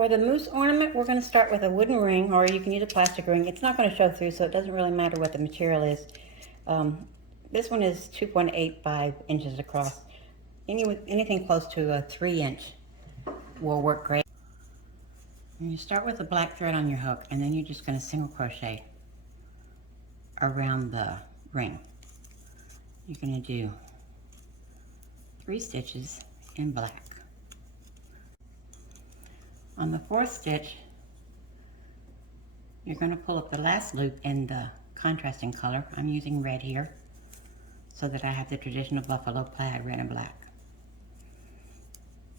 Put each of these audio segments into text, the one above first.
For the moose ornament, we're going to start with a wooden ring, or you can use a plastic ring. It's not going to show through, so it doesn't really matter what the material is. This one is 2.85 inches across. Anything close to a 3-inch will work great. And you start with a black thread on your hook, and then you're just going to single crochet around the ring. You're going to do 3 stitches in black. On the 4th stitch, you're going to pull up the last loop in the contrasting color. I'm using red here so that I have the traditional buffalo plaid, red and black.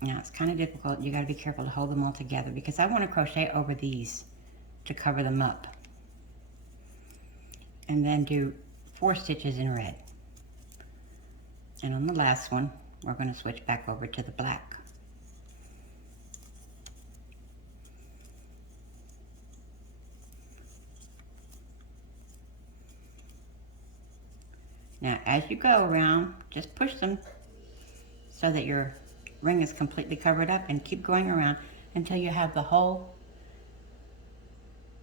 Now it's kind of difficult. You got to be careful to hold them all together because I want to crochet over these to cover them up. And then do 4 stitches in red. And on the last one, we're going to switch back over to the black. Now, as you go around, just push them so that your ring is completely covered up, and keep going around until you have the whole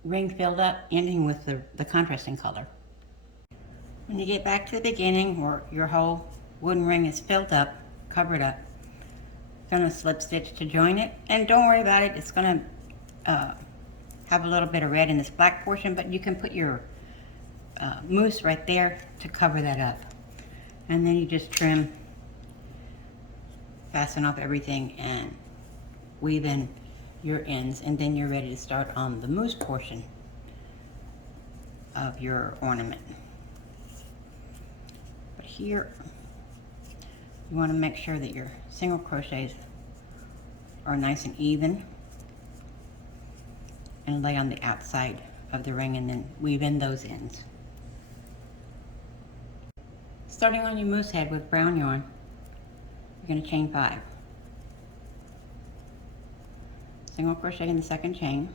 ring filled up, ending with the contrasting color. When you get back to the beginning where your whole wooden ring is filled up, covered up, you're going to slip stitch to join it. And don't worry about it, it's going to have a little bit of red in this black portion, but you can put your mousse right there to cover that up. And then you just trim, fasten off everything, and weave in your ends, and then you're ready to start on the mousse portion of your ornament. But here you want to make sure that your single crochets are nice and even, and lay on the outside of the ring, and then weave in those ends. Starting on your mousse head with brown yarn, you're going to chain 5. Single crochet in the 2nd chain,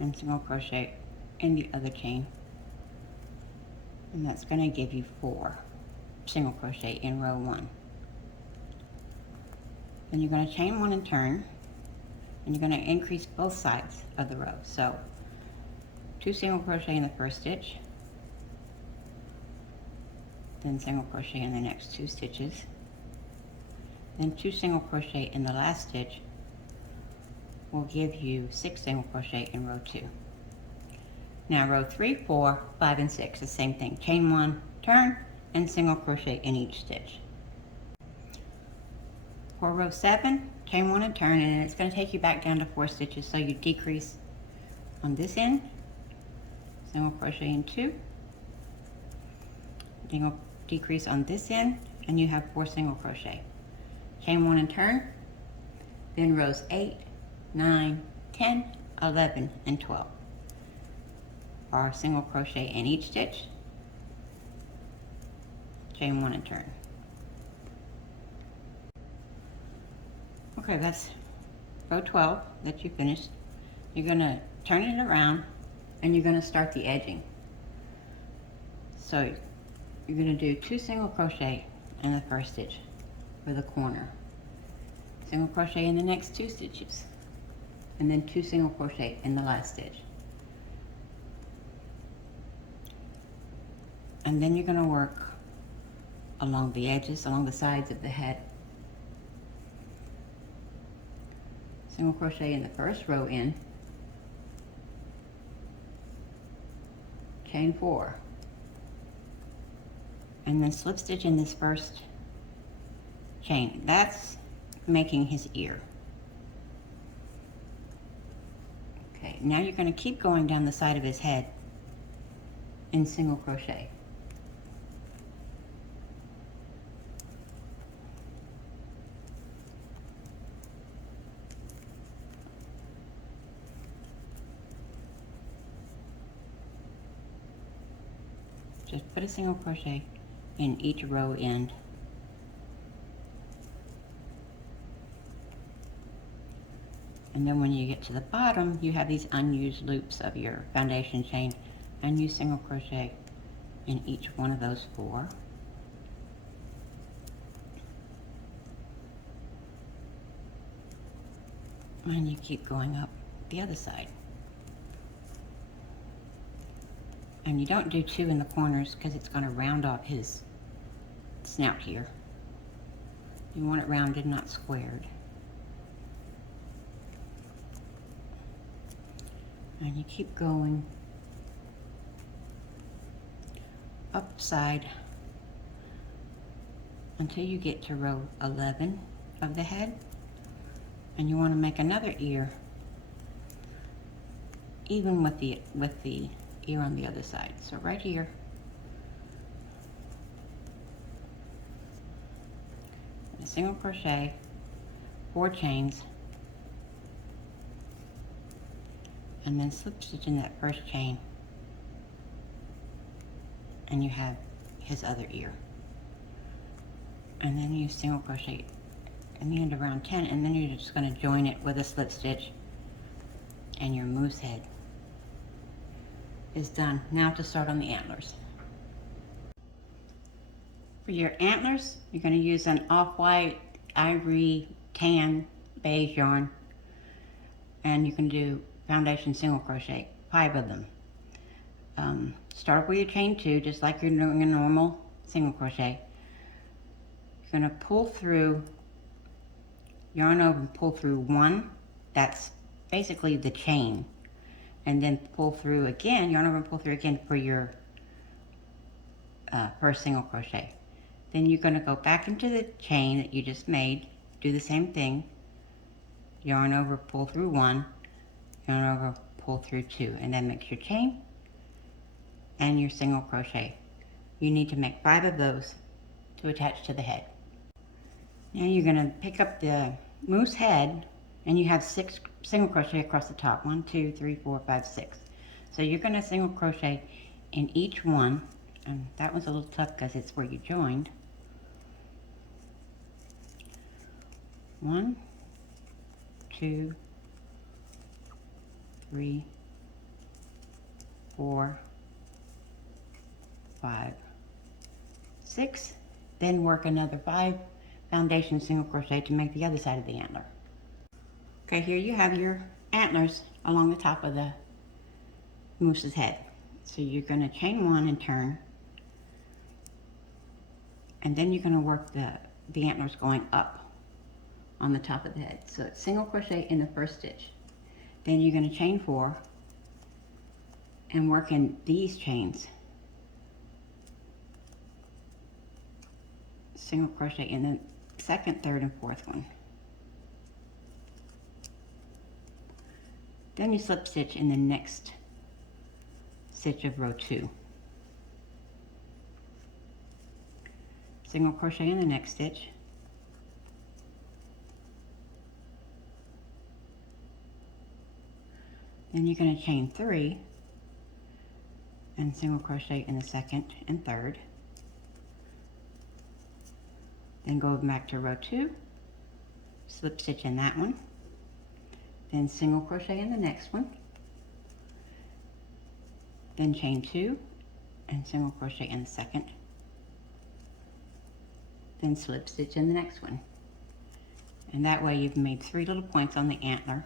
and single crochet in the other chain, and that's going to give you 4 single crochet in row 1. Then you're going to chain 1 and turn, and you're going to increase both sides of the row. So 2 single crochet in the 1st stitch, then single crochet in the next 2 stitches, then 2 single crochet in the last stitch will give you 6 single crochet in row 2. Now row 3, 4, 5, and 6, the same thing. Chain 1, turn, and single crochet in each stitch. For row 7, chain 1 and turn, and it's going to take you back down to 4 stitches, so you decrease on this end, single crochet in 2, single decrease on this end, and you have 4 single crochet. Chain 1 and turn, then rows 8, 9, 10, 11, and 12 are single crochet in each stitch, chain 1 and turn. Okay, that's row 12 that you finished. You're going to turn it around, and you're going to start the edging. So you're going to do 2 single crochet in the 1st stitch for the corner, single crochet in the next 2 stitches, and then 2 single crochet in the last stitch. And then you're going to work along the edges, along the sides of the head. Single crochet in the 1st row in, chain 4, and then slip stitch in this 1st chain. That's making his ear. Okay, now you're going to keep going down the side of his head in single crochet. Just put a single crochet in each row end. And then when you get to the bottom, you have these unused loops of your foundation chain, and you single crochet in each one of those 4. And you keep going up the other side. And you don't do 2 in the corners because it's going to round off his snout here. You want it rounded, not squared. And you keep going upside until you get to row 11 of the head. And you want to make another ear even with the ear on the other side. So right here, a single crochet, 4 chains, and then slip stitch in that first chain, and you have his other ear. And then you single crochet in the end around 10, and then you're just going to join it with a slip stitch, and your moose head is done. Now to start on the antlers. For your antlers, you're going to use an off-white, ivory, tan, beige yarn, and you can do foundation single crochet, 5 of them. Start with your chain 2, just like you're doing a normal single crochet. You're going to pull through, yarn over and pull through 1, that's basically the chain, and then pull through again, yarn over and pull through again for your first single crochet. Then you're going to go back into the chain that you just made, do the same thing, yarn over, pull through 1, yarn over, pull through 2, and that makes your chain and your single crochet. You need to make 5 of those to attach to the head. Now you're going to pick up the moose head, and you have 6 single crochet across the top. 1, 2, 3, 4, 5, 6. So you're going to single crochet in each one, and that was a little tough because it's where you joined. 1, 2, 3, 4, 5, 6. Then work another 5 foundation single crochet to make the other side of the antler. Okay, here you have your antlers along the top of the moose's head. So you're going to chain 1 and turn, and then you're going to work the antlers going up on the top of the head. So it's single crochet in the first stitch. Then you're going to chain 4 and work in these chains. Single crochet in the second, third, and fourth one. Then you slip stitch in the next stitch of row 2. Single crochet in the next stitch. Then you're going to chain 3 and single crochet in the second and third. Then go back to row 2, slip stitch in that one, then single crochet in the next one, then chain 2 and single crochet in the second, then slip stitch in the next one. And that way you've made 3 little points on the antler.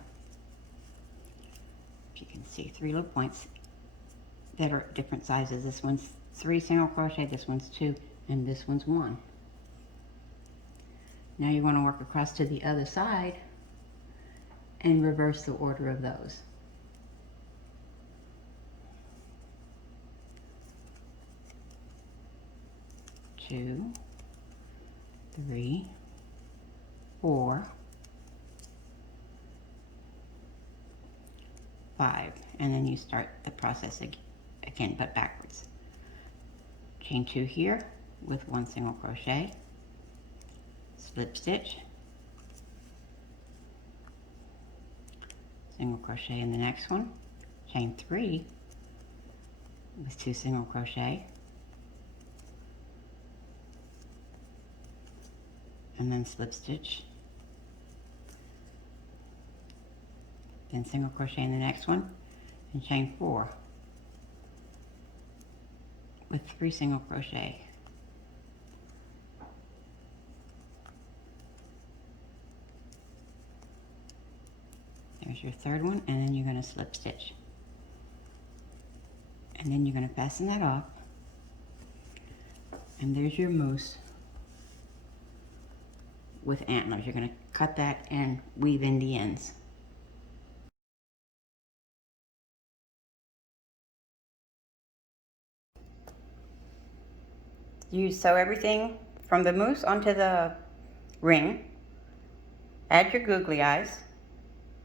If you can see, 3 little points that are different sizes. This one's 3 single crochet, this one's 2, and this one's 1. Now you want to work across to the other side and reverse the order of those. Two, 3, 4, 5, and then you start the process again, but backwards. Chain 2 here with 1 single crochet, slip stitch, single crochet in the next one, chain 3 with 2 single crochet, and then slip stitch, then single crochet in the next one, and chain 4 with 3 single crochet. There's your third one, and then you're going to slip stitch. And then you're going to fasten that off. And there's your moose with antlers. You're going to cut that and weave in the ends. You sew everything from the moose onto the ring. Add your googly eyes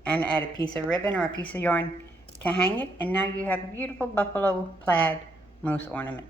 and add a piece of ribbon or a piece of yarn to hang it, and now you have a beautiful buffalo plaid moose ornament.